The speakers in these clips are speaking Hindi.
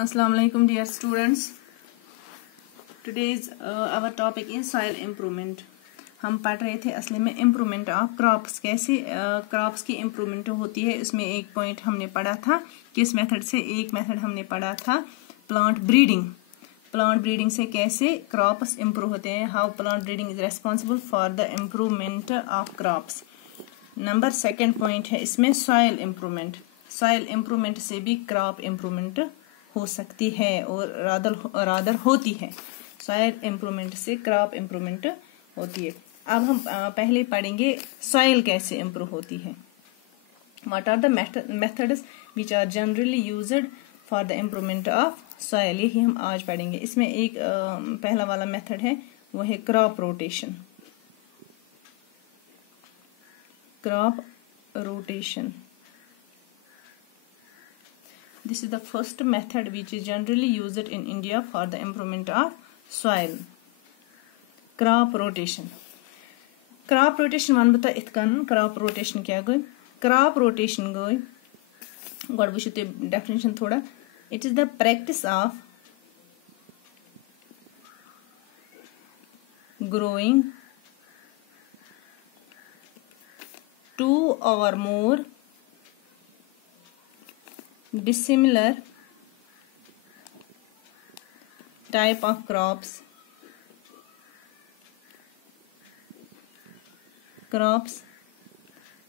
Assalamu alaikum dear students. Today's our topic is soil improvement. हम पढ़ रहे थे असली में इम्प्रूवमेंट ऑफ क्रॉप्स, कैसे क्रॉप्स की इम्प्रूवमेंट होती है। इसमें एक पॉइंट हमने पढ़ा था किस मेथड से, एक मेथड हमने पढ़ा था प्लांट ब्रीडिंग। प्लांट ब्रीडिंग से कैसे क्रॉप्स इम्प्रूव होते हैं, how plant breeding is responsible for the improvement of crops. Number second point है इसमें सॉइल इम्प्रूवमेंट। सॉइल इम्प्रूवमेंट से भी क्रॉप इम्प्रूवमेंट हो सकती है और रादर होती है। सॉइल इम्प्रूवमेंट से क्रॉप इम्प्रूवमेंट होती है। अब हम पहले पढ़ेंगे सॉइल कैसे इम्प्रूव होती है। What are the methods which are generally used for the improvement of soil, यही हम आज पढ़ेंगे। इसमें एक पहला वाला मेथड है वो है crop rotation. Crop rotation, this is the first method which is generally used in India for the improvement of soil. Crop rotation. Crop rotation one बता इतकन crop rotation क्या गई? Crop rotation गई गॉड वुचु ते definition थोड़ा। It is the practice of growing two or more dissimilar type of crops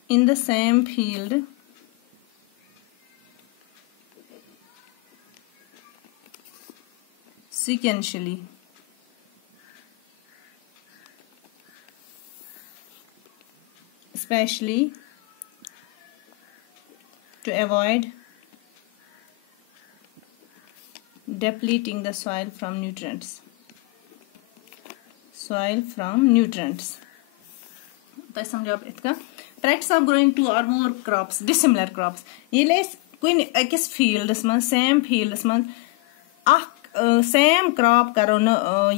in the same field sequentially, especially to avoid depleting the soil from nutrients. तो समझो आप इसका practice of growing two or more crops, dissimilar crops. ये कुन अकिस फील्डस मन, सेम फील्डस मन सेम क्रॉप करो न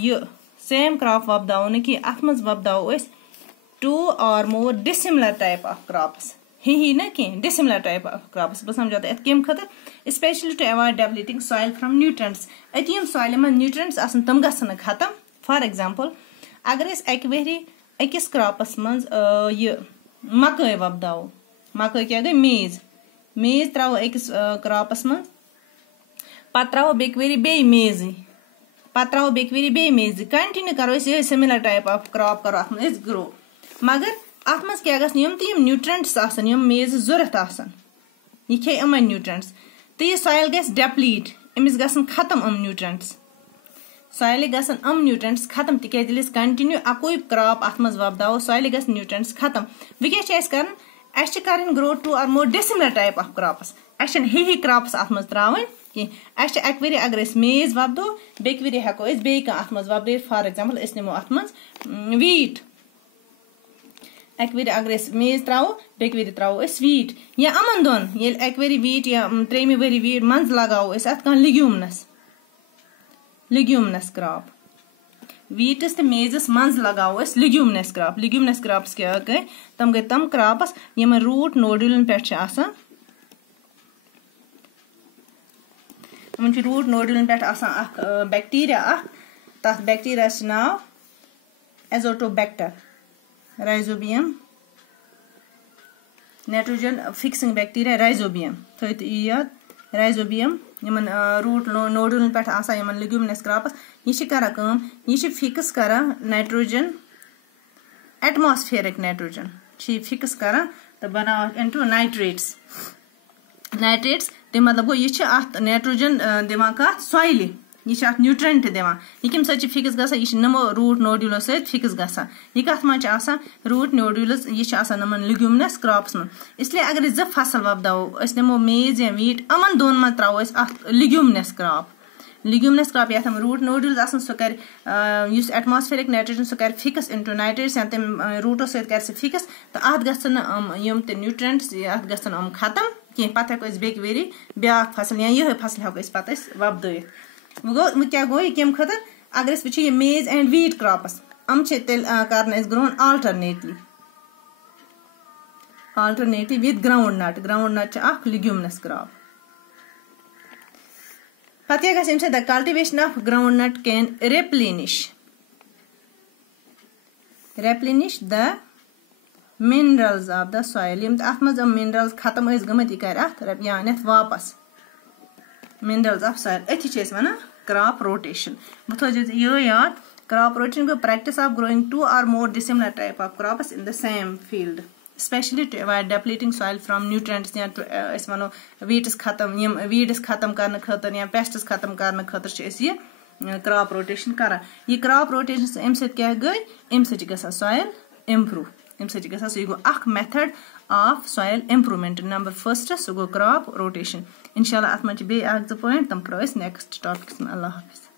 ये सेम क्रॉप वपदाओ न कि अथ मज वपदाओ us to or more dissimilar type of crops ही ना कह डिसिमिलर टाइप ऑफ क्रॉप्स। बस समझो अत कम खतर specially to avoid depleting soil from nutrients. अत यम सॉइल में न्यूट्रेंट्स आसन तम गसन खत्म। फॉर एग्जांपल अगर अस अक वहरी अकिस क्रॉपस मज ये मकई वपदाओ, मकई क्या गई मेज त्रो अकिस क्रॉपस मज, पत त्रो बेक वरी बे मेज, पत त्रो बेक वरी बे मेज, कंटिन्यू करो ये सिमिलर टाइप ऑफ क्रॉप करो अत मज ग्रो। मगर अत मज क्या गम तो न्यूट्रेंट्स आसन यम मेज जरूरत आसन, यह खे यमन न्यूट्रेंट्स तो यह सॉइल गस डेप्लीट, अमिस गसन खत्म अम न्यूट्रेंट्स, सॉइल गसन अम न्यूट्रेंट्स खत्म तिक कंटिन्यू अकुई क्रॉप अत मज वपदाओ सॉइल गस न्यूट्रेंट्स खत्म। वह क्या कर grow two or more dissimilar type of crops. अस ही क्रॉप्स अत मज त्रावन कह अस अक वरी अगर मेज वपदो बेक वरी हेको अस बे अत मज वपद। फॉर एग्जांपल अस निमो अत मज वीट, अक वरी अगर मेज त्रावो बेक वरी त्रावो अस वीट, या अमन दोन ये अक वरी वीट या त्रेमि वरी वीट मंज लगाओ अस अत कह लिग्यूमनस क्रॉप। वीटस तो मेजस मंज लगाओ अस लिग्यूमनस क्रॉप। लिग्यूमनस क्रॉप्स क्या गए तम क्रॉप्स यमन रूट नोडुलन पे आसान, रूट नोडुलन पे आसान बैक्टीरिया तथ बैक्टीरिया नाव Azotobacter, Rhizobium nitrogen fixing bacteria Rhizobium थो याद। राइजोबियम यमन रूट नोडुलन पे आसान यमन लिग्यूमिनस क्रॉप्स यह करान यह फिक्स करान नाइट्रोजन, एटमॉस्फेरिक नाइट्रोजन फिक्स करान तो बनाव इनटू नाइट्रेट्स। नाइट्रेट्स ते मतलब गो यह नाइट्रोजन दिवान कत सॉइल, यह न्यूट्रेंट दिवान, यह कम सत फिक्स गसान, यह नमो रूट नोडुलो सत फिक्स गसान। यह कत मज रूट नोडुलस यह नमन लिग्यूमिनस क्रॉप्स मन। इसलिए अगर ज फसल वपदाओ अस निमो मेज या वीट अमन दोन मज त्रो अत लिग्यूमिनस क्रॉप। लिग्यूमिनस क्रॉप ये रूट नोडुल्स आसन सह कर एटमॉस्फेरिक नाइट्रोजन सह कर फिक्स इनटू नाइट्रेट्स या तम रूटो सत कर फिक्स तो अत गसन यम ते न्यूट्रेंट्स अत गसन खत्म कह पे हेको बे वरी ब्या फसल या यह फसल हेको पे वपद। वो क्या गो कम खतर अगर वो ये मेज एंड वीट क्रॉप्स हम तेल कर grown alternative with ground nut. Ground nut leguminous crop. Pata gets him the cultivation of groundnut can replenish the minerals of the soil. Yim atmaz minerals khatam is gamati karat yanet vapas. Minerals of soil. Etiches mana crop rotation. Because you crop rotation is practice of growing 2 or more dissimilar type of crops in the same field. Especially to avoid depleting soil from nutrients या to weeds khatam karne khatir या pests khatam karne khatir ch es ye crop rotation kara. Ye crop rotation em set kya gay em set gasa soil improve. Em set gasa so go ak method of soil improvement. Number first so go crop rotation. Inshallah at much be at the point tam pro is next topics. Allah Hafiz.